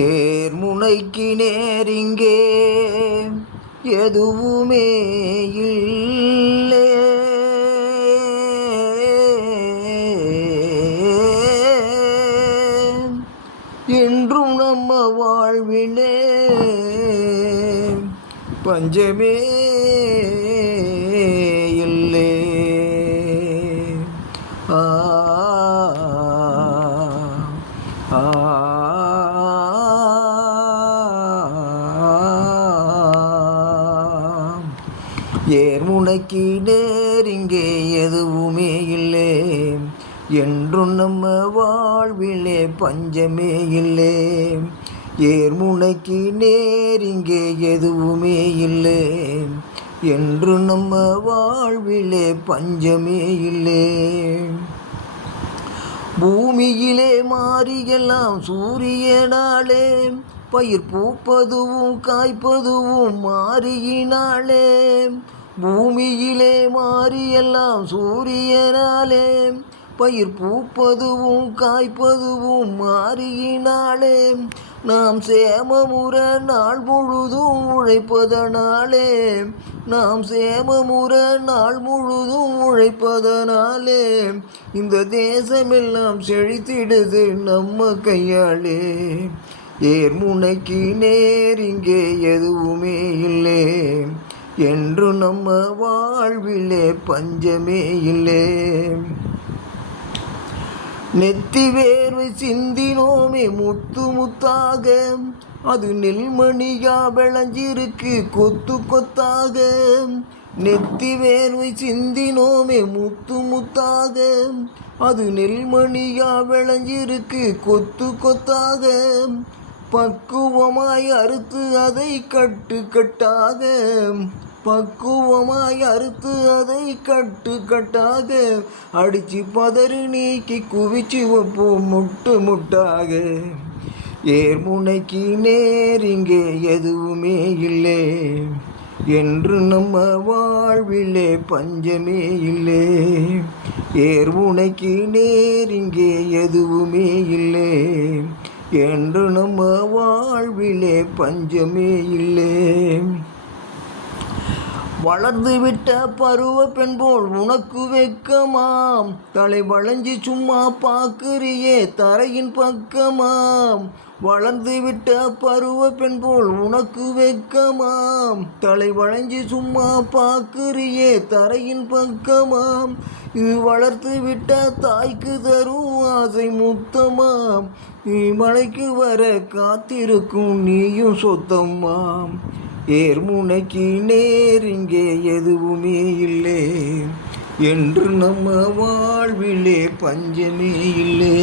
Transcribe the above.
ஏர்முனைக்கு நேரிங்கே எதுவுமே இல்லை. என்றும் நம்ம வாழ்விலே பஞ்சமே இல்லை. ஆ ஆ ஏர்முனைக்கு நேரிங்கே எதுவுமே இல்லை. என்றும் நம்ம வாழ்விலே பஞ்சமே இல்லை. ஏர்முனைக்கு நேரிங்கே எதுவுமே இல்லை. என்று நம்ம வாழ்விலே பஞ்சமே இல்லை. பூமியிலே மாறியெல்லாம் சூரியனாலே பயிர் பூப்பதுவும் காய்ப்பதுவும் மாறியினாலே. பூமியிலே மாறியெல்லாம் சூரியனாலே பயிர் பூப்பதுவும் காய்ப்பதுவும் மாறியினாலே. நாம் சேமமுற நாள் முழுதும் உழைப்பதனாலே. நாம் சேமமுற நாள் முழுதும் உழைப்பதனாலே இந்த தேசமெல்லாம் செழித்திடுது நம்ம கையாலே. ஏர்முனைக்கு நேரிங்கே எதுவுமே இல்லை. என்று நம்ம வாழ்விலே பஞ்சமே இல்லை. நெத்தி வேர்வை சிந்தினோமே முத்து முத்தாக, அது நெல்மணியா விளைஞ்சிருக்கு கொத்து கொத்தாக. நெத்தி வேர்வை சிந்தினோமே முத்து முத்தாக, அது நெல்மணியா விளைஞ்சிருக்கு கொத்து கொத்தாக. பக்குவமாய் அறுத்து அதை கட்டு கட்டாக, பக்குவமாய் அறுத்து அதை கட்டு கட்டாக அடிச்சு பதறு நீக்கி குவிச்சு வைப்போம் முட்டு முட்டாக. ஏர்முனைக்கு நேரிங்கே எதுவுமே இல்லை. என்று நம்ம வாழ்விலே பஞ்சமே இல்லை. ஏர்முனைக்கு நேரிங்கே எதுவுமே இல்லை. என்று நம்ம வாழ்விலே பஞ்சமே இல்லை. வளர்ந்து விட்ட பருவ பெண் போல் உனக்கு வெக்கமாம், தலை வளைஞ்சி சும்மா பார்க்குறியே தரையின் பக்கமாம். வளர்ந்து விட்ட பருவ பெண் போல் உனக்கு வெக்கமாம், தலை வளைஞ்சி சும்மா பார்க்குறியே தரையின் பக்கமாம். இது வளர்த்து விட்ட தாய்க்கு தரும் ஆசை முத்தமாம், நீ மலைக்கு வர காத்திருக்கும் நீயும் சொத்தம்மாம். ஏர்முனைக்கு நேரிங்கே எதுவுமே இல்லை. என்று நம்ம வாழ்விலே பஞ்சமே இல்லை.